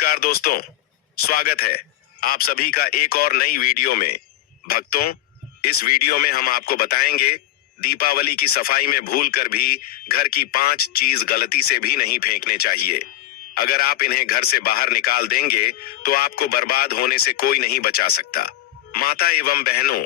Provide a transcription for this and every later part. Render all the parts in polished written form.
नमस्कार दोस्तों, स्वागत है आप सभी का एक और नई वीडियो में। भक्तों, इस वीडियो में हम आपको बताएंगे दीपावली की सफाई में भूल कर भी घर की 5 चीज गलती से भी नहीं फेंकने चाहिए। अगर आप इन्हें घर से बाहर निकाल देंगे तो आपको बर्बाद होने से कोई नहीं बचा सकता। माता एवं बहनों,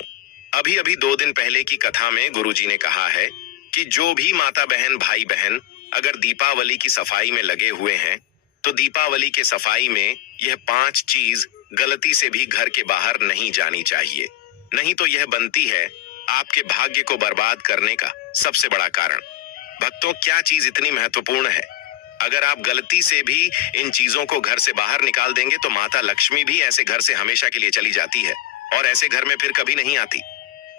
अभी अभी 2 दिन पहले की कथा में गुरुजी ने कहा है कि जो भी माता बहन भाई बहन अगर दीपावली की सफाई में लगे हुए हैं तो दीपावली के सफाई में यह 5 चीज गलती से भी घर के बाहर नहीं जानी चाहिए। नहीं तो यह बनती है आपके भाग्य को बर्बाद करने का सबसे बड़ा कारण। भक्तों, क्या चीज इतनी महत्वपूर्ण है? अगर आप गलती से भी इन चीजों को घर से बाहर निकाल देंगे तो माता लक्ष्मी भी ऐसे घर से हमेशा के लिए चली जाती है और ऐसे घर में फिर कभी नहीं आती।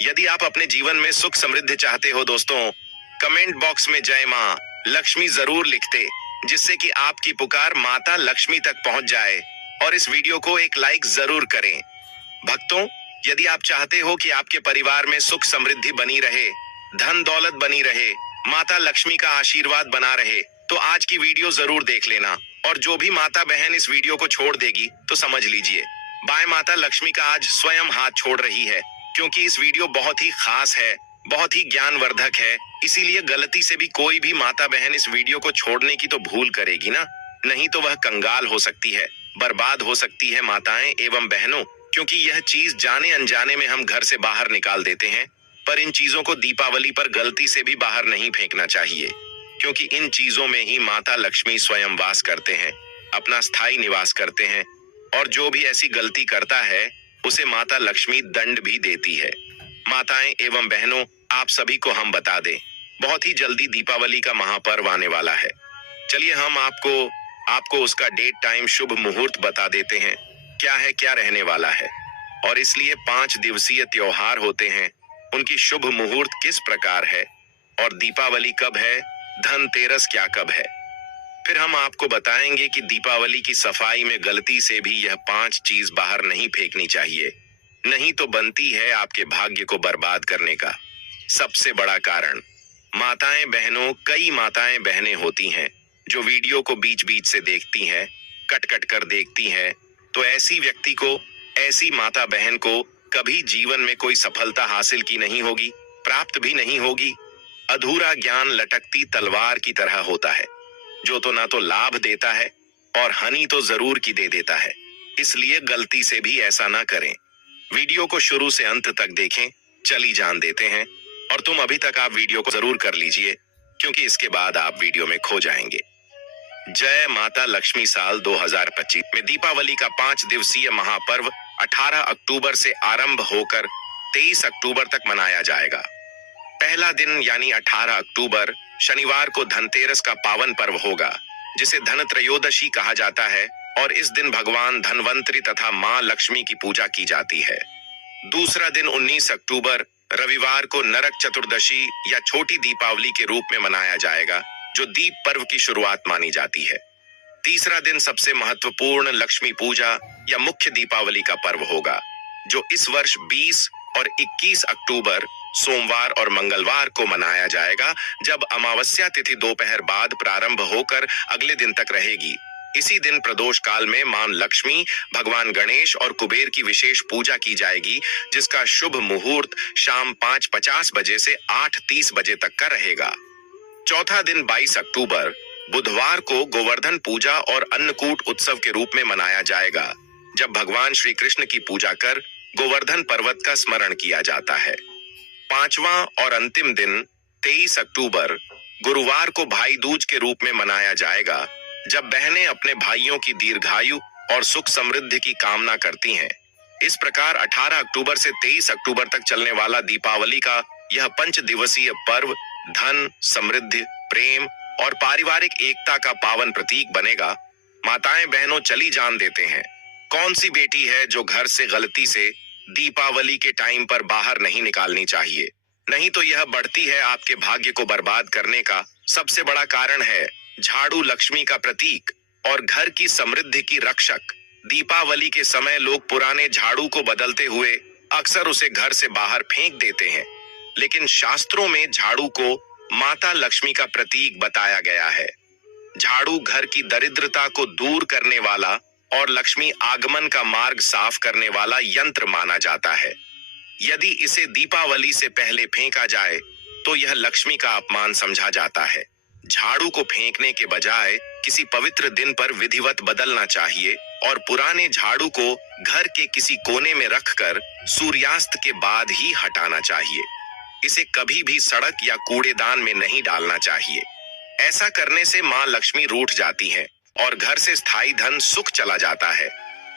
यदि आप अपने जीवन में सुख समृद्धि चाहते हो दोस्तों, कमेंट बॉक्स में जय मां लक्ष्मी जरूर लिखते, जिससे कि आपकी पुकार माता लक्ष्मी तक पहुंच जाए। और इस वीडियो को एक लाइक जरूर करें। भक्तों, यदि आप चाहते हो कि आपके परिवार में सुख समृद्धि बनी रहे, धन दौलत बनी रहे, माता लक्ष्मी का आशीर्वाद बना रहे, तो आज की वीडियो जरूर देख लेना। और जो भी माता बहन इस वीडियो को छोड़ देगी तो समझ लीजिए बाय माता लक्ष्मी का आज स्वयं हाथ छोड़ रही है, क्योंकि इस वीडियो बहुत ही खास है, बहुत ही ज्ञानवर्धक है। इसीलिए गलती से भी कोई भी माता बहन इस वीडियो को छोड़ने की तो भूल करेगी ना, नहीं तो वह कंगाल हो सकती है, बर्बाद हो सकती है माताएं एवं बहनों। क्योंकि यह चीज जाने अनजाने में हम घर से बाहर निकाल देते हैं, पर इन चीजों को दीपावली पर गलती से भी बाहर नहीं फेंकना चाहिए, क्योंकि इन चीजों में ही माता लक्ष्मी स्वयं वास करते हैं, अपना स्थायी निवास करते हैं। और जो भी ऐसी गलती करता है उसे माता लक्ष्मी दंड भी देती है। माताएं एवं बहनों, आप सभी को हम बता दें, बहुत ही जल्दी दीपावली का महापर्व आने वाला है। चलिए हम आपको उसका डेट टाइम शुभ मुहूर्त बता देते हैं, क्या रहने वाला है। और इसलिए 5 दिवसीय त्योहार होते हैं, उनकी शुभ मुहूर्त किस प्रकार है और दीपावली कब है, धनतेरस क्या कब है। फिर हम आपको बताएंगे कि दीपावली की सफाई में गलती से भी यह 5 चीज बाहर नहीं फेंकनी चाहिए, नहीं तो बनती है आपके भाग्य को बर्बाद करने का सबसे बड़ा कारण। माताएं बहनों, कई माताएं बहनें होती हैं जो वीडियो को बीच बीच से देखती हैं, कट कट कर देखती हैं, तो ऐसी व्यक्ति को, ऐसी माता बहन को कभी जीवन में कोई सफलता हासिल की नहीं होगी, प्राप्त भी नहीं होगी। अधूरा ज्ञान लटकती तलवार की तरह होता है, जो तो ना तो लाभ देता है और हानि तो जरूर की दे देता है। इसलिए गलती से भी ऐसा ना करें। वीडियो को शुरू से अंत तक देखें, चली जान देते हैं। और तुम अभी तक आप वीडियो को जरूर कर लीजिए, क्योंकि इसके बाद आप वीडियो में खो जाएंगे। जय माता लक्ष्मी। साल 2025 में दीपावली का 5 दिवसीय महापर्व 18 अक्टूबर से आरंभ होकर 23 अक्टूबर तक मनाया जाएगा। पहला दिन यानी 18 अक्टूबर शनिवार को धनतेरस का पावन पर्व होगा, जिसे धन त्रयोदशी कहा जाता है। और इस दिन भगवान धनवंतरी तथा मां लक्ष्मी की पूजा की जाती है। दूसरा दिन 19 अक्टूबर रविवार को नरक चतुर्दशी या छोटी दीपावली के रूप में मनाया जाएगा, जो दीप पर्व की शुरुआत मानी जाती है। तीसरा दिन सबसे महत्वपूर्ण लक्ष्मी पूजा या मुख्य दीपावली का पर्व होगा, जो इस वर्ष 20 और 21 अक्टूबर सोमवार और मंगलवार को मनाया जाएगा, जब अमावस्या तिथि दोपहर बाद प्रारंभ होकर अगले दिन तक रहेगी। इसी दिन प्रदोष काल में मां लक्ष्मी, भगवान गणेश और कुबेर की विशेष पूजा की जाएगी, जिसका शुभ मुहूर्त शाम 5:50 बजे से 8:30 बजे तक का रहेगा। चौथा दिन 22 अक्टूबर बुधवार को गोवर्धन पूजा और अन्नकूट उत्सव के रूप में मनाया जाएगा, जब भगवान श्री कृष्ण की पूजा कर गोवर्धन पर्वत का स्मरण किया जाता है। पांचवा और अंतिम दिन 23 अक्टूबर गुरुवार को भाई दूज के रूप में मनाया जाएगा, जब बहनें अपने भाइयों की दीर्घायु और सुख समृद्धि की कामना करती हैं। इस प्रकार 18 अक्टूबर से 23 अक्टूबर तक चलने वाला दीपावली का यह 5 दिवसीय पर्व धन, समृद्धि, प्रेम और पारिवारिक एकता का पावन प्रतीक बनेगा। माताएं बहनों, चली जान देते हैं, कौन सी बेटी है जो घर से गलती से दीपावली के टाइम पर बाहर नहीं निकालनी चाहिए, नहीं तो यह बढ़ती है आपके भाग्य को बर्बाद करने का सबसे बड़ा कारण है। झाड़ू लक्ष्मी का प्रतीक और घर की समृद्धि की रक्षक। दीपावली के समय लोग पुराने झाड़ू को बदलते हुए अक्सर उसे घर से बाहर फेंक देते हैं, लेकिन शास्त्रों में झाड़ू को माता लक्ष्मी का प्रतीक बताया गया है। झाड़ू घर की दरिद्रता को दूर करने वाला और लक्ष्मी आगमन का मार्ग साफ करने वाला यंत्र माना जाता है। यदि इसे दीपावली से पहले फेंका जाए तो यह लक्ष्मी का अपमान समझा जाता है। झाड़ू को फेंकने के बजाय किसी पवित्र दिन पर विधिवत बदलना चाहिए और पुराने झाड़ू को घर के किसी कोने में रखकर सूर्यास्त के बाद ही हटाना चाहिए। इसे कभी भी सड़क या कूड़ेदान में नहीं डालना चाहिए। ऐसा करने से मां लक्ष्मी रूठ जाती हैं और घर से स्थायी धन सुख चला जाता है।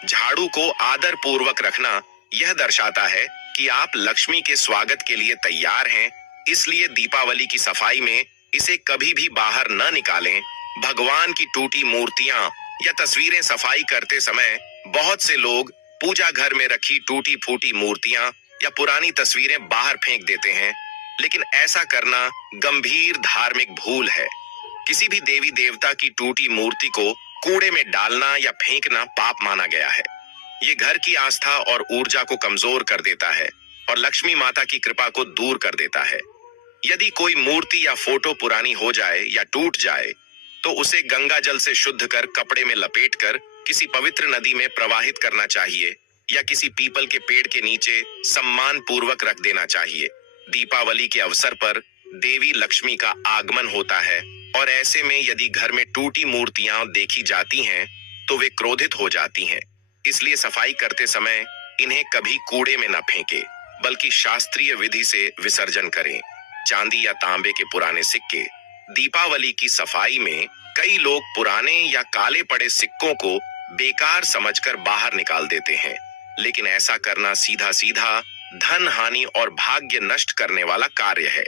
झाड़ू को आदर पूर्वक रखना यह दर्शाता है कि आप लक्ष्मी के स्वागत के लिए तैयार हैं, इसलिए दीपावली की सफाई में इसे कभी भी बाहर न निकालें। भगवान की टूटी मूर्तियां या तस्वीरें सफाई करते समय बहुत से लोग पूजा घर में रखी टूटी फूटी मूर्तियां या पुरानी तस्वीरें बाहर फेंक देते हैं, लेकिन ऐसा करना गंभीर धार्मिक भूल है। किसी भी देवी देवता की टूटी मूर्ति को कूड़े में डालना या फेंकना पाप माना गया है। ये घर की आस्था और ऊर्जा को कमजोर कर देता है और लक्ष्मी माता की कृपा को दूर कर देता है। यदि कोई मूर्ति या फोटो पुरानी हो जाए या टूट जाए तो उसे गंगा जल से शुद्ध कर कपड़े में लपेटकर किसी पवित्र नदी में प्रवाहित करना चाहिए या किसी पीपल के पेड़ के नीचे सम्मान पूर्वक रख देना चाहिए। दीपावली के अवसर पर देवी लक्ष्मी का आगमन होता है और ऐसे में यदि घर में टूटी मूर्तियां देखी जाती हैं तो वे क्रोधित हो जाती हैं। इसलिए सफाई करते समय इन्हें कभी कूड़े में न फेंके, बल्कि शास्त्रीय विधि से विसर्जन करें। चांदी या तांबे के पुराने सिक्के। दीपावली की सफाई में कई लोग पुराने या काले पड़े सिक्कों को बेकार समझकर बाहर निकाल देते हैं, लेकिन ऐसा करना सीधा सीधा धन हानि और भाग्य नष्ट करने वाला कार्य है।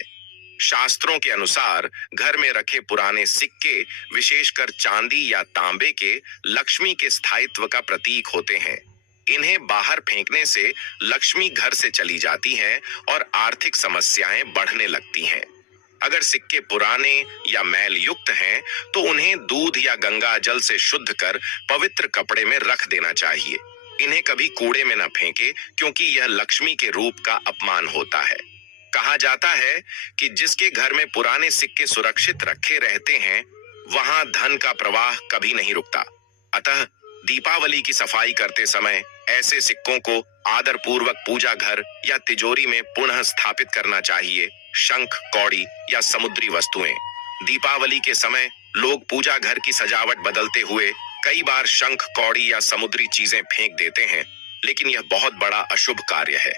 शास्त्रों के अनुसार घर में रखे पुराने सिक्के, विशेषकर चांदी या तांबे के, लक्ष्मी के स्थायित्व का प्रतीक होते हैं। इन्हें बाहर फेंकने से लक्ष्मी घर से चली जाती हैं और आर्थिक समस्याएं बढ़ने लगती हैं। अगर सिक्के पुराने या मैल युक्त हैं तो उन्हें दूध या गंगा जल से शुद्ध कर पवित्र कपड़े में रख देना चाहिए। इन्हें कभी कूड़े में न फेंके, क्योंकि यह लक्ष्मी के रूप का अपमान होता है। कहा जाता है कि जिसके घर में पुराने सिक्के सुरक्षित रखे रहते हैं वहां धन का प्रवाह कभी नहीं रुकता। अतः दीपावली की सफाई करते समय ऐसे सिक्कों को आदर पूर्वक पूजा घर या तिजोरी में पुनः स्थापित करना चाहिए। शंख, कौड़ी या समुद्री वस्तुएं। दीपावली के समय लोग पूजा घर की सजावट बदलते हुए कई बार शंख, कौड़ी या समुद्री चीजें फेंक देते हैं, लेकिन यह बहुत बड़ा अशुभ कार्य है।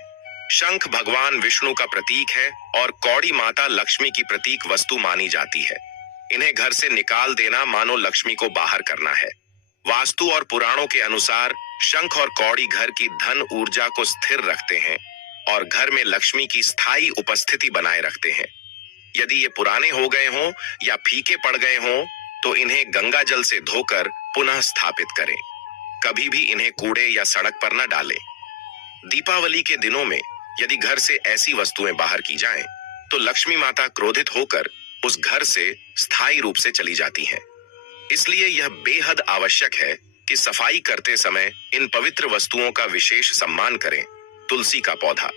शंख भगवान विष्णु का प्रतीक है और कौड़ी माता लक्ष्मी की प्रतीक वस्तु मानी जाती है। इन्हें घर से निकाल देना मानो लक्ष्मी को बाहर करना है। वास्तु और पुराणों के अनुसार शंख और कौड़ी घर की धन ऊर्जा को स्थिर रखते हैं और घर में लक्ष्मी की स्थायी उपस्थिति बनाए रखते हैं। यदि ये पुराने हो गए हों या फीके पड़ गए हों तो इन्हें गंगा जल से धोकर पुनः स्थापित करें। कभी भी इन्हें कूड़े या सड़क पर न डालें। दीपावली के दिनों में यदि घर से ऐसी वस्तुएं बाहर की जाएं तो लक्ष्मी माता क्रोधित होकर उस घर से स्थायी रूप से चली जाती हैं। इसलिए यह बेहद आवश्यक है कि सफाई करते समय इन पवित्र वस्तुओं का विशेष सम्मान करें। तुलसी का पौधा,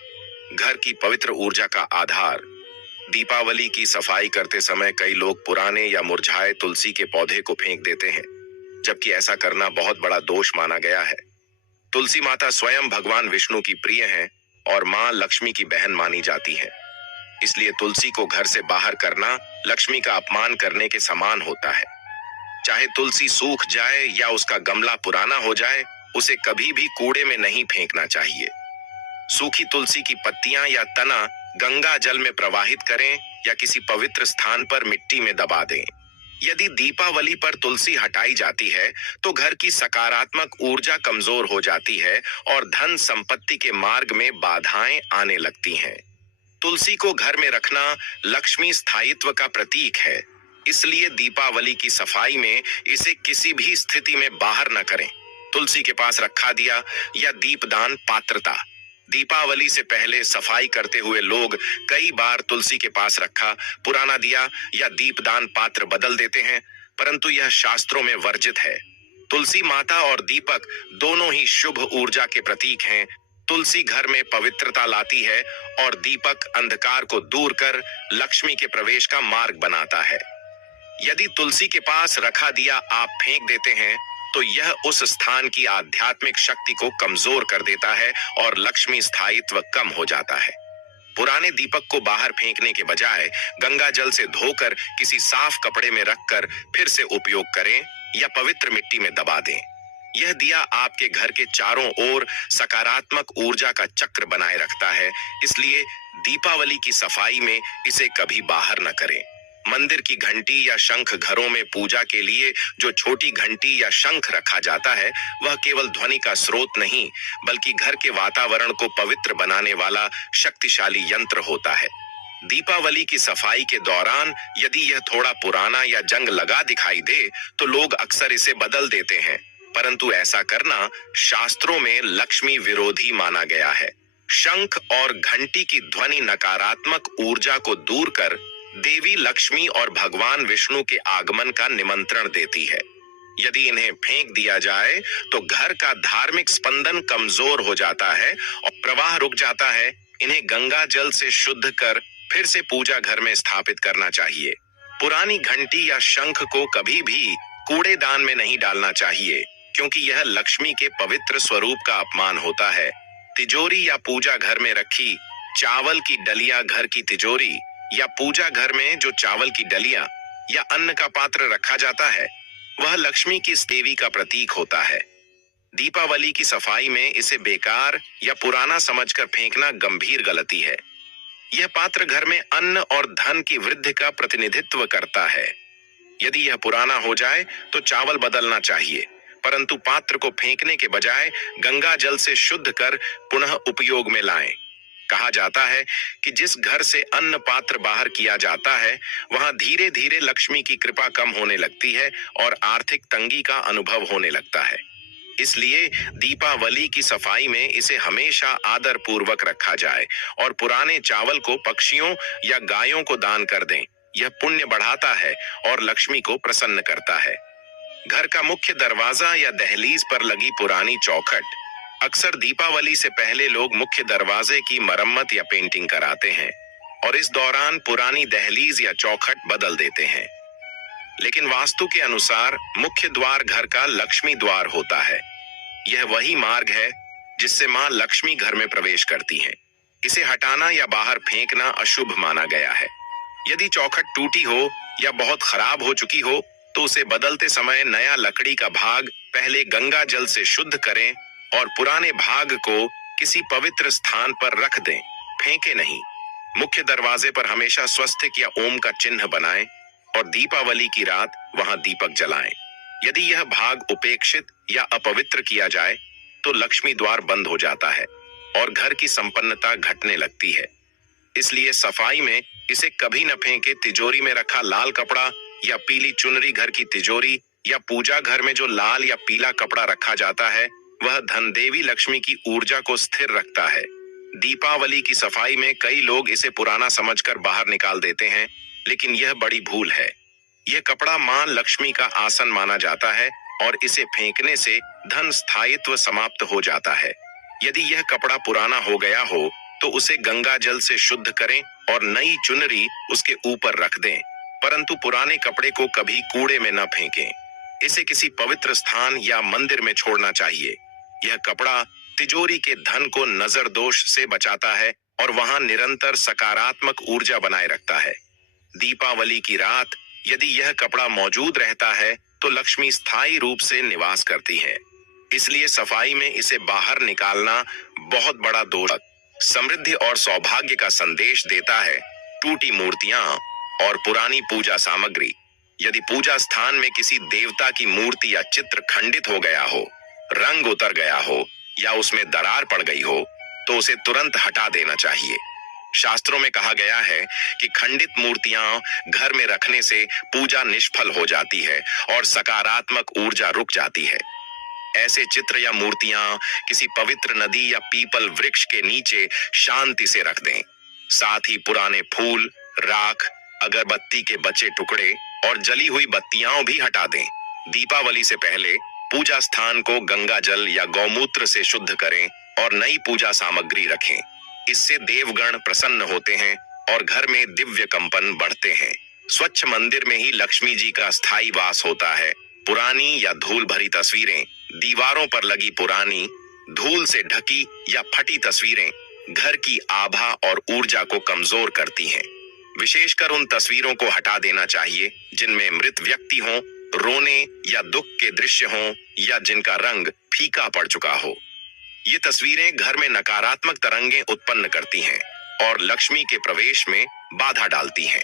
घर की पवित्र ऊर्जा का आधार। दीपावली की सफाई करते समय कई लोग पुराने या मुरझाए तुलसी के पौधे को फेंक देते हैं, जबकि ऐसा करना बहुत बड़ा दोष माना गया है। तुलसी माता स्वयं भगवान विष्णु की प्रिय हैं और मां लक्ष्मी की बहन मानी जाती है। इसलिए तुलसी को घर से बाहर करना लक्ष्मी का अपमान करने के समान होता है। चाहे तुलसी सूख जाए या उसका गमला पुराना हो जाए, उसे कभी भी कूड़े में नहीं फेंकना चाहिए। सूखी तुलसी की पत्तियां या तना गंगा जल में प्रवाहित करें या किसी पवित्र स्थान पर मिट्टी में दबा दें। यदि दीपावली पर तुलसी हटाई जाती है तो घर की सकारात्मक ऊर्जा कमजोर हो जाती है और धन संपत्ति के मार्ग में बाधाएं आने लगती हैं। तुलसी को घर में रखना लक्ष्मी स्थायित्व का प्रतीक है, इसलिए दीपावली की सफाई में इसे किसी भी स्थिति में बाहर न करें। तुलसी के पास रखा दिया या दीपदान पात्रता। दीपावली से पहले सफाई करते हुए लोग कई बार तुलसी के पास रखा पुराना दिया या दीपदान पात्र बदल देते हैं, परंतु यह शास्त्रों में वर्जित है। तुलसी माता और दीपक दोनों ही शुभ ऊर्जा के प्रतीक हैं। तुलसी घर में पवित्रता लाती है और दीपक अंधकार को दूर कर लक्ष्मी के प्रवेश का मार्ग बनाता है। यदि तुलसी के पास रखा दिया आप फेंक देते हैं तो यह उस स्थान की आध्यात्मिक शक्ति को कमजोर कर देता है और लक्ष्मी स्थायित्व कम हो जाता है। पुराने दीपक को बाहर फेंकने के बजाय गंगा जल से धोकर किसी साफ कपड़े में रखकर फिर से उपयोग करें या पवित्र मिट्टी में दबा दें। यह दिया आपके घर के चारों ओर सकारात्मक ऊर्जा का चक्र बनाए रखता है, इसलिए दीपावली की सफाई में इसे कभी बाहर न करें। मंदिर की घंटी या शंख, घरों में पूजा के लिए जो छोटी घंटी या शंख रखा जाता है, वह केवल ध्वनि का स्रोत नहीं बल्कि घर के वातावरण को पवित्र बनाने वाला शक्तिशाली यंत्र होता है। दीपावली की सफाई के दौरान यदि यह थोड़ा पुराना या जंग लगा दिखाई दे तो लोग अक्सर इसे बदल देते हैं, परंतु ऐसा करना शास्त्रों में लक्ष्मी विरोधी माना गया है। शंख और घंटी की ध्वनि नकारात्मक ऊर्जा को दूर कर देवी लक्ष्मी और भगवान विष्णु के आगमन का निमंत्रण देती है। यदि इन्हें फेंक दिया जाए तो घर का धार्मिक स्पंदन कमजोर हो जाता है और प्रवाह रुक जाता है। इन्हें गंगा जल से शुद्ध कर फिर से पूजा घर में स्थापित करना चाहिए। पुरानी घंटी या शंख को कभी भी कूड़ेदान में नहीं डालना चाहिए, क्योंकि यह लक्ष्मी के पवित्र स्वरूप का अपमान होता है। तिजोरी या पूजा घर में रखी चावल की डलिया, घर की तिजोरी या पूजा घर में जो चावल की डलिया या अन्न का पात्र रखा जाता है, वह लक्ष्मी की देवी का प्रतीक होता है। दीपावली की सफाई में इसे बेकार या पुराना समझकर फेंकना गंभीर गलती है। यह पात्र घर में अन्न और धन की वृद्धि का प्रतिनिधित्व करता है। यदि यह पुराना हो जाए तो चावल बदलना चाहिए, परंतु पात्र को फेंकने के बजाय गंगा जल से शुद्ध कर पुनः उपयोग में लाएं। कहा जाता है कि जिस घर से अन्न पात्र बाहर किया जाता है, वहां धीरे धीरे लक्ष्मी की कृपा कम होने लगती है और आर्थिक तंगी का अनुभव होने लगता है। इसलिए दीपावली की सफाई में इसे हमेशा आदर पूर्वक रखा जाए और पुराने चावल को पक्षियों या गायों को दान कर दें। यह पुण्य बढ़ाता है और लक्ष्मी को प्रसन्न करता है। घर का मुख्य दरवाजा या दहलीज पर लगी पुरानी चौखट, अक्सर दीपावली से पहले लोग मुख्य दरवाजे की मरम्मत या पेंटिंग कराते हैं और इस दौरान पुरानी दहलीज या चौखट बदल देते हैं। लेकिन वास्तु के अनुसार मुख्य द्वार घर का लक्ष्मी द्वार होता है। यह वही मार्ग है जिससे मां लक्ष्मी घर में प्रवेश करती हैं। इसे हटाना या बाहर फेंकना अशुभ माना गया है। यदि चौखट टूटी हो या बहुत खराब हो चुकी हो तो उसे बदलते समय नया लकड़ी का भाग पहले गंगा जल से शुद्ध करें और पुराने भाग को किसी पवित्र स्थान पर रख दें, फेंके नहीं। मुख्य दरवाजे पर हमेशा स्वस्तिक या ओम का चिन्ह बनाएं और दीपावली की रात वहां दीपक जलाएं। यदि यह भाग उपेक्षित या अपवित्र किया जाए तो लक्ष्मी द्वार बंद हो जाता है और घर की संपन्नता घटने लगती है। इसलिए सफाई में इसे कभी न फेंके। तिजोरी में रखा लाल कपड़ा या पीली चुनरी, घर की तिजोरी या पूजा घर में जो लाल या पीला कपड़ा रखा जाता है, वह धन देवी लक्ष्मी की ऊर्जा को स्थिर रखता है। दीपावली की सफाई में कई लोग इसे पुराना समझकर बाहर निकाल देते हैं, लेकिन यह बड़ी भूल है। यह कपड़ा मां लक्ष्मी का आसन माना जाता है और इसे फेंकने से धन स्थायित्व समाप्त हो जाता है। यदि यह कपड़ा पुराना हो गया हो तो उसे गंगा जल से शुद्ध करें और नई चुनरी उसके ऊपर रख दें, परंतु पुराने कपड़े को कभी कूड़े में न फेंकें। इसे किसी पवित्र स्थान या मंदिर में छोड़ना चाहिए। यह कपड़ा तिजोरी के धन को नजर दोष से बचाता है और वहां निरंतर सकारात्मक ऊर्जा बनाए रखता है। दीपावली की रात यदि यह कपड़ा मौजूद रहता है तो लक्ष्मी स्थायी रूप से निवास करती है। इसलिए सफाई में इसे बाहर निकालना बहुत बड़ा दोष, समृद्धि और सौभाग्य का संदेश देता है। टूटी मूर्तियां और पुरानी पूजा सामग्री, यदि पूजा स्थान में किसी देवता की मूर्ति या चित्र खंडित हो गया हो, रंग उतर गया हो या उसमें दरार पड़ गई हो तो उसे तुरंत हटा देना चाहिए। शास्त्रों में कहा गया है कि खंडित मूर्तियां घर में रखने से पूजा निष्फल हो जाती है और सकारात्मक ऊर्जा रुक जाती है। ऐसे चित्र या मूर्तियां किसी पवित्र नदी या पीपल वृक्ष के नीचे शांति से रख दें। साथ ही पुराने फूल, राख, अगरबत्ती के बचे टुकड़े और जली हुई बत्तियां भी हटा दें। दीपावली से पहले पूजा स्थान को गंगा जल या गौमूत्र से शुद्ध करें और नई पूजा सामग्री रखें। इससे देवगण प्रसन्न होते हैं और घर में दिव्य कंपन बढ़ते हैं। स्वच्छ मंदिर में ही लक्ष्मी जी का स्थायी वास होता है पुरानी या धूल भरी तस्वीरें, दीवारों पर लगी पुरानी, धूल से ढकी या फटी तस्वीरें घर की आभा और ऊर्जा को कमजोर करती हैं। विशेषकर उन तस्वीरों को हटा देना चाहिए जिनमें मृत व्यक्ति हों, रोने या दुख के दृश्य हों या जिनका रंग फीका पड़ चुका हो। ये तस्वीरें घर में नकारात्मक तरंगें उत्पन्न करती हैं और लक्ष्मी के प्रवेश में बाधा डालती हैं।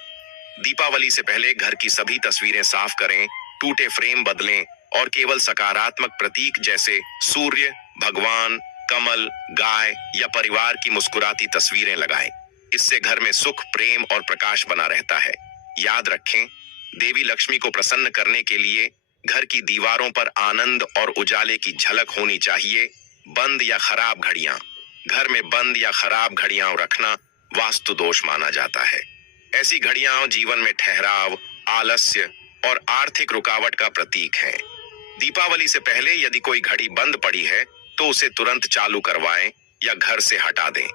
दीपावली से पहले घर की सभी तस्वीरें साफ करें, टूटे फ्रेम बदलें और केवल सकारात्मक प्रतीक जैसे सूर्य, भगवान, कमल, गाय या परिवार की मुस्कुराती तस्वीरें लगाएं। इससे घर में सुख, प्रेम और प्रकाश बना रहता है। याद रखें, देवी लक्ष्मी को प्रसन्न करने के लिए घर की दीवारों पर आनंद और उजाले की झलक होनी चाहिए। बंद या खराब घड़ियां, घर में बंद या खराब घड़ियां रखना वास्तु दोष माना जाता है। ऐसी घड़ियां जीवन में ठहराव, आलस्य और आर्थिक रुकावट का प्रतीक हैं। दीपावली से पहले यदि कोई घड़ी बंद पड़ी है तो उसे तुरंत चालू करवाएं या घर से हटा दें।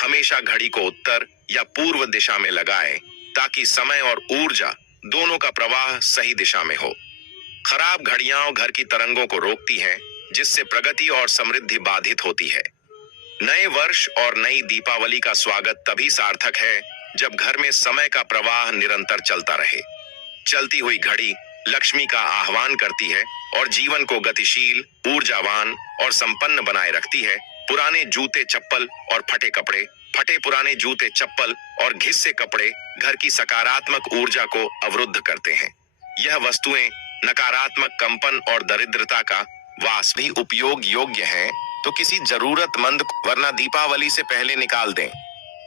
हमेशा घड़ी को उत्तर या पूर्व दिशा में लगाएं ताकि समय और ऊर्जा दोनों का प्रवाह सही दिशा में हो। खराब घड़ियां घर की तरंगों को रोकती हैं, जिससे प्रगति और समृद्धि बाधित होती है। नए वर्ष और नई दीपावली का स्वागत तभी सार्थक है जब घर में समय का प्रवाह निरंतर चलता रहे। चलती हुई घड़ी लक्ष्मी का आह्वान करती है और जीवन को गतिशील, ऊर्जावान और संपन्न बनाए रखती है। पुराने जूते चप्पल और फटे कपड़े, फटे पुराने जूते चप्पल और घिसे कपड़े घर की सकारात्मक ऊर्जा को अवरुद्ध करते हैं। यह वस्तुएं नकारात्मक कंपन और दरिद्रता का वास भी उपयोग योग्य हैं, तो किसी जरूरतमंद वरना दीपावली से पहले निकाल दें।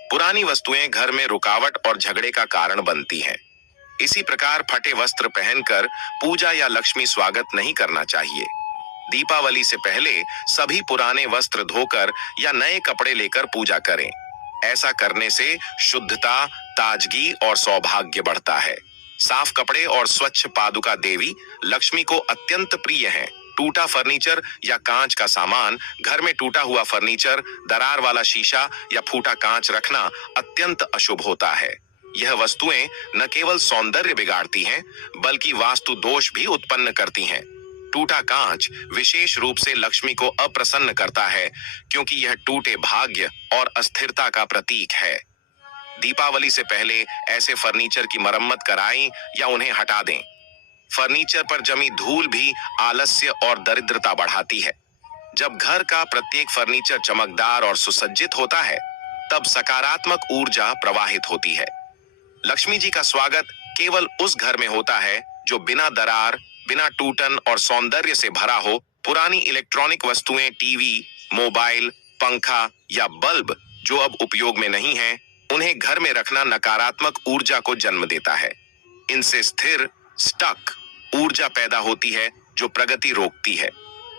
पुरानी वस्तुएं घर में रुकावट और झगड़े का कारण बनती हैं। इसी प्रकार फटे वस्त्र पहनकर पूजा या लक्ष्मी स्वागत नहीं करना चाहिए। दीपावली से पहले सभी पुराने वस्त्र धोकर या नए कपड़े लेकर पूजा करें। ऐसा करने से शुद्धता, ताजगी और सौभाग्य बढ़ता है। साफ कपड़े और स्वच्छ पादुका देवी लक्ष्मी को अत्यंत प्रिय हैं। टूटा फर्नीचर या कांच का सामान, घर में टूटा हुआ फर्नीचर, दरार वाला शीशा या फूटा कांच रखना अत्यंत अशुभ होता है। यह वस्तुएं न केवल सौंदर्य बिगाड़ती हैं, बल्कि वास्तु दोष भी उत्पन्न करती हैं। टूटा कांच विशेष रूप से लक्ष्मी को अप्रसन्न करता है, क्योंकि यह टूटे भाग्य और अस्थिरता का प्रतीक है। दीपावली से पहले ऐसे फर्नीचर की मरम्मत कराएं या उन्हें हटा दें। फर्नीचर पर जमी धूल भी आलस्य और दरिद्रता बढ़ाती है। जब घर का प्रत्येक फर्नीचर चमकदार और सुसज्जित होता है, तब सकारात्मक ऊर्जा प्रवाहित होती है। लक्ष्मी जी का स्वागत केवल उस घर में होता है जो बिना दरार, बिना टूटन और सौंदर्य से भरा हो। पुरानी इलेक्ट्रॉनिक वस्तुएं, टीवी, मोबाइल, पंखा या बल्ब जो अब उपयोग में नहीं हैं, उन्हें घर में रखना नकारात्मक ऊर्जा को जन्म देता है। इनसे स्थिर, स्टक ऊर्जा पैदा होती है जो प्रगति रोकती है।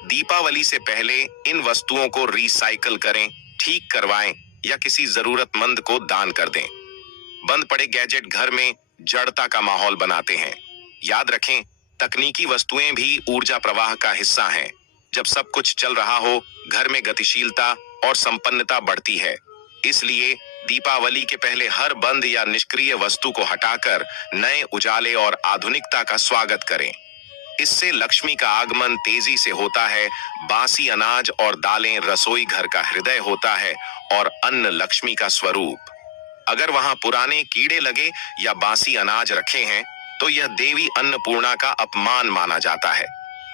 दीपावली से पहले इन वस्तुओं को रिसाइकल करें, ठीक करवाएं या किसी जरूरतमंद को दान कर दें। बंद पड़े गैजेट घर में जड़ता का माहौल बनाते हैं। याद रखें, तकनीकी वस्तुएं भी ऊर्जा प्रवाह का हिस्सा हैं। जब सब कुछ चल रहा हो, घर में गतिशीलता और संपन्नता बढ़ती है। इसलिए दीपावली के पहले हर बंद या निष्क्रिय वस्तु को हटाकर नए उजाले और आधुनिकता का स्वागत करें। इससे लक्ष्मी का आगमन तेजी से होता है। बासी अनाज और दालें रसोई घर का हृदय होता है और अन्न लक्ष्मी का स्वरूप। अगर वहां पुराने कीड़े लगे या बासी अनाज रखे हैं, तो यह देवी अन्नपूर्णा का अपमान माना जाता है।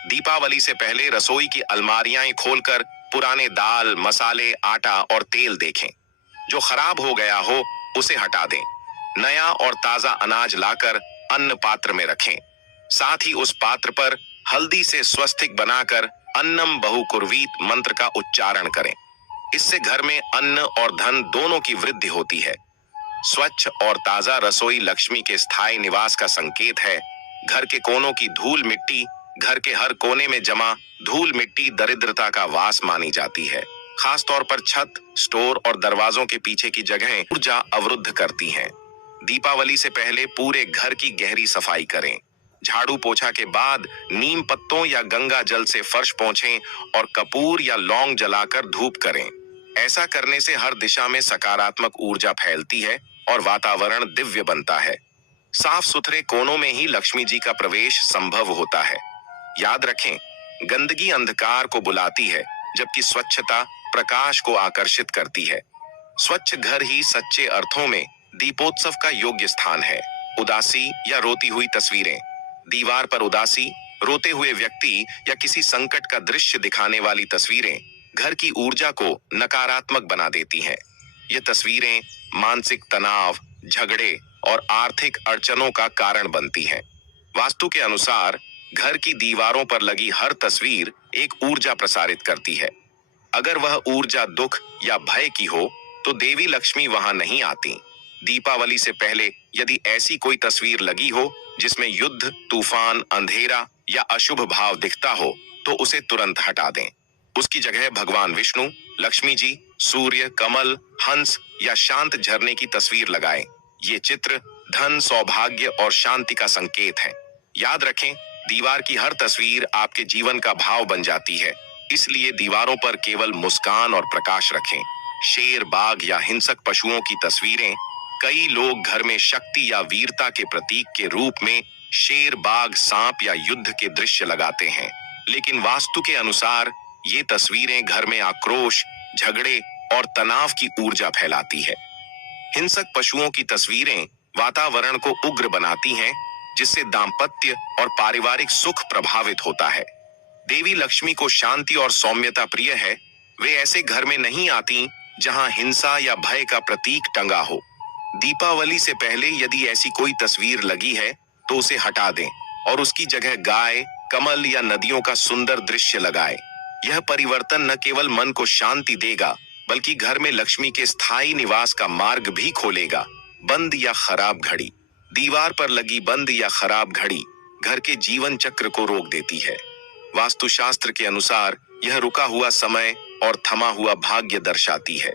दीपावली से पहले रसोई की अलमारियां खोलकर पुराने दाल, मसाले, आटा और तेल देखें। जो खराब हो गया हो उसे हटा दें। नया और ताजा अनाज लाकर अन्न पात्र में रखें। साथ ही उस पात्र पर हल्दी से स्वस्तिक बनाकर अन्नम बहुकुर्वीत मंत्र का उच्चारण करें। इससे घर में अन्न और धन दोनों की वृद्धि होती है। स्वच्छ और ताजा रसोई लक्ष्मी के स्थायी निवास का संकेत है। घर के कोनों की धूल मिट्टी, घर के हर कोने में जमा धूल मिट्टी दरिद्रता का वास मानी जाती है। खास तौर पर छत, स्टोर और दरवाजों के पीछे की जगहें ऊर्जा अवरुद्ध करती हैं। दीपावली से पहले पूरे घर की गहरी सफाई करें। झाड़ू पोछा के बाद नीम पत्तों या गंगा जल से फर्श पोंछें और कपूर या लौंग जलाकर धूप करें। ऐसा करने से हर दिशा में सकारात्मक ऊर्जा फैलती है और वातावरण दिव्य बनता है। साफ सुथरे कोनों में ही लक्ष्मी जी का प्रवेश संभव होता है। याद रखें, गंदगी अंधकार को बुलाती है, जबकि स्वच्छता प्रकाश को आकर्षित करती है। स्वच्छ घर ही सच्चे अर्थों में दीपोत्सव का योग्य स्थान है। उदासी या रोती हुई तस्वीरें। दीवार पर उदासी, रोते हुए व्यक्ति या किसी संकट का दृश्य दिखाने वाली तस्वीरें घर की ऊर्जा को नकारात्मक बना देती हैं। ये तस्वीरें मानसिक तनाव, झगड़े और आर्थिक अड़चनों का कारण बनती हैं। वास्तु के अनुसार घर की दीवारों पर लगी हर तस्वीर एक ऊर्जा प्रसारित करती है। अगर वह ऊर्जा दुख या भय की हो तो देवी लक्ष्मी वहां नहीं आती। दीपावली से पहले यदि ऐसी कोई तस्वीर लगी हो जिसमें युद्ध, तूफान, अंधेरा या अशुभ भाव दिखता हो तो उसे तुरंत हटा दें। उसकी जगह भगवान विष्णु, लक्ष्मी जी, सूर्य, कमल, हंस या शांत झरने की तस्वीर लगाएं। ये चित्र धन, सौभाग्य और शांति का संकेत है। याद रखें, दीवार की हर तस्वीर आपके जीवन का भाव बन जाती है, इसलिए दीवारों पर केवल मुस्कान और प्रकाश रखें। शेर, बाघ या हिंसक पशुओं की तस्वीरें। कई लोग घर में शक्ति या वीरता के प्रतीक के रूप में शेर, बाघ, सांप या युद्ध के दृश्य लगाते हैं, लेकिन वास्तु के अनुसार ये तस्वीरें घर में आक्रोश, झगड़े और तनाव की ऊर्जा फैलाती है। हिंसक पशुओं की तस्वीरें वातावरण को उग्र बनाती हैं, जिससे दाम्पत्य और पारिवारिक सुख प्रभावित होता है। देवी लक्ष्मी को शांति और सौम्यता प्रिय है। वे ऐसे घर में नहीं आती जहां हिंसा या भय का प्रतीक टंगा हो। दीपावली से पहले यदि ऐसी कोई तस्वीर लगी है तो उसे हटा दें और उसकी जगह गाय, कमल या नदियों का सुंदर दृश्य लगाएं। यह परिवर्तन न केवल मन को शांति देगा, बल्कि घर में लक्ष्मी के स्थायी निवास का मार्ग भी खोलेगा। बंद या खराब घड़ी। दीवार पर लगी बंद या खराब घड़ी घर के जीवन चक्र को रोक देती है। वास्तुशास्त्र के अनुसार यह रुका हुआ समय और थमा हुआ भाग्य दर्शाती है।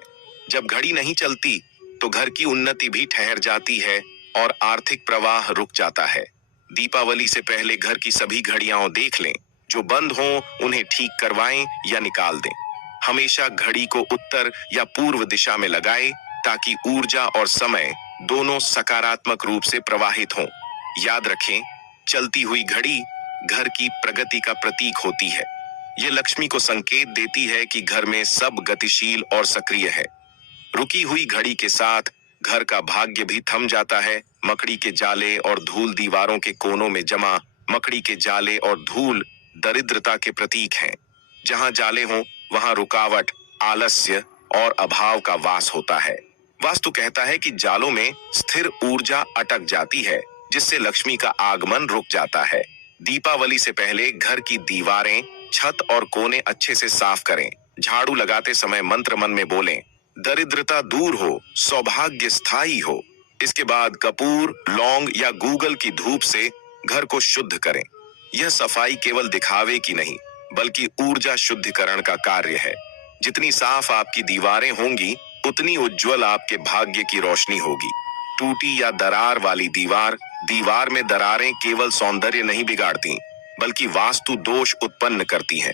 जब घड़ी नहीं चलती तो घर की उन्नति भी ठहर जाती है और आर्थिक प्रवाह रुक जाता है। दीपावली से पहले घर की सभी घड़ियां देख लें, जो बंद हों उन्हें ठीक करवाएं या निकाल दें। हमेशा घड़ी को उत्तर या पूर्व दिशा में लगाएं ताकि ऊर्जा और समय दोनों सकारात्मक रूप से प्रवाहित हों। याद रखें, चलती हुई घड़ी घर की प्रगति का प्रतीक होती है। यह लक्ष्मी को संकेत देती है कि घर में सब गतिशील और सक्रिय है। रुकी हुई घड़ी के साथ घर का भाग्य भी थम जाता है। मकड़ी के जाले और धूल। दीवारों के कोनों में जमा मकड़ी के जाले और धूल दरिद्रता के प्रतीक हैं। जहां जाले हों वहां रुकावट, आलस्य और अभाव का वास होता है। वास्तु कहता है कि जालों में स्थिर ऊर्जा अटक जाती है, जिससे लक्ष्मी का आगमन रुक जाता है। दीपावली से पहले घर की दीवारें, छत और कोने अच्छे से साफ करें। झाड़ू लगाते समय मंत्र मन में बोलें, दरिद्रता दूर हो, सौभाग्य स्थायी हो। इसके बाद कपूर, लौंग या गूगल की धूप से घर को शुद्ध करें। यह सफाई केवल दिखावे की नहीं, बल्कि ऊर्जा शुद्धिकरण का कार्य है। जितनी साफ आपकी दीवारें होंगी, उतनी उज्जवल आपके भाग्य की रोशनी होगी। टूटी या दरार वाली दीवार। दीवार में दरारें केवल सौंदर्य नहीं बिगाड़ती, बल्कि वास्तु दोष उत्पन्न करती हैं।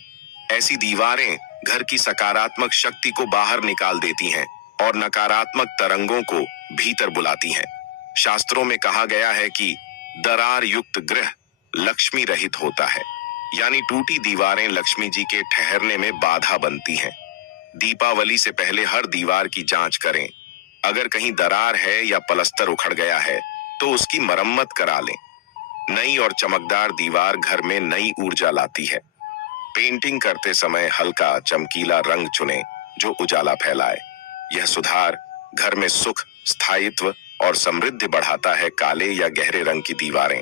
ऐसी दीवारें घर की सकारात्मक शक्ति को बाहर निकाल देती हैं और नकारात्मक तरंगों को भीतर बुलाती हैं। शास्त्रों में कहा गया है कि दरार युक्त गृह लक्ष्मी रहित होता है, यानी टूटी दीवारें लक्ष्मी जी के ठहरने में बाधा बनती हैं। दीपावली से पहले हर दीवार की जांच करें। अगर कहीं दरार है या पलस्तर उखड़ गया है तो उसकी मरम्मत करा लें। नई और चमकदार दीवार घर में नई ऊर्जा लाती है। पेंटिंग करते समय हल्का चमकीला रंग चुनें जो उजाला फैलाए। यह सुधार घर में सुख, स्थायित्व और समृद्धि बढ़ाता है। काले या गहरे रंग की दीवारें।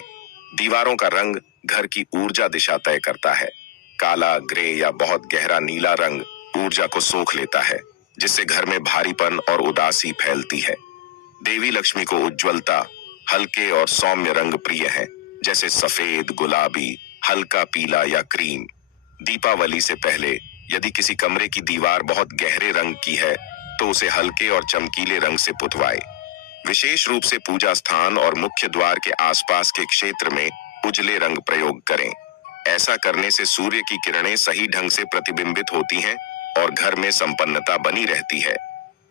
दीवारों का रंग घर की ऊर्जा दिशा तय करता है। काला, ग्रे या बहुत गहरा नीला रंग ऊर्जा को सोख लेता है, जिससे घर में भारीपन और उदासी फैलती है। देवी लक्ष्मी को उज्ज्वलता, हल्के और सौम्य रंग प्रिय हैं, जैसे सफेद, गुलाबी, हल्का पीला या क्रीम। दीपावली से पहले यदि किसी कमरे की दीवार बहुत गहरे रंग की है तो उसे हल्के और चमकीले रंग से पुतवाएं। विशेष रूप से पूजा स्थान और मुख्य द्वार के आसपास के क्षेत्र में उजले रंग प्रयोग करें। ऐसा करने से सूर्य की किरणें सही ढंग से प्रतिबिंबित होती हैं और घर में संपन्नता बनी रहती है।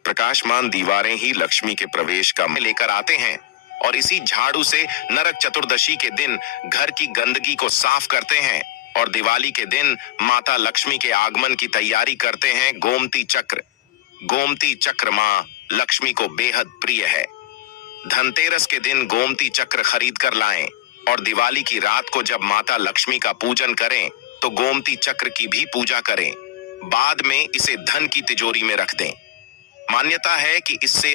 प्रकाशमान दीवारें ही लक्ष्मी के प्रवेश का लेकर आते हैं और इसी झाड़ू से नरक चतुर्दशी के दिन घर की गंदगी को साफ करते हैं। और दिवाली के दिन माता लक्ष्मी के आगमन की तैयारी करते हैं गोमती चक्र। गोमती चक्र मां लक्ष्मी को बेहद प्रिय है। धनतेरस के दिन गोमती चक्र खरीद कर लाएं और दिवाली की रात को जब माता लक्ष्मी का पूजन करें तो गोमती चक्र की भी पूजा करें। बाद में इसे धन की तिजोरी में रख दें। मान्यता है कि इससे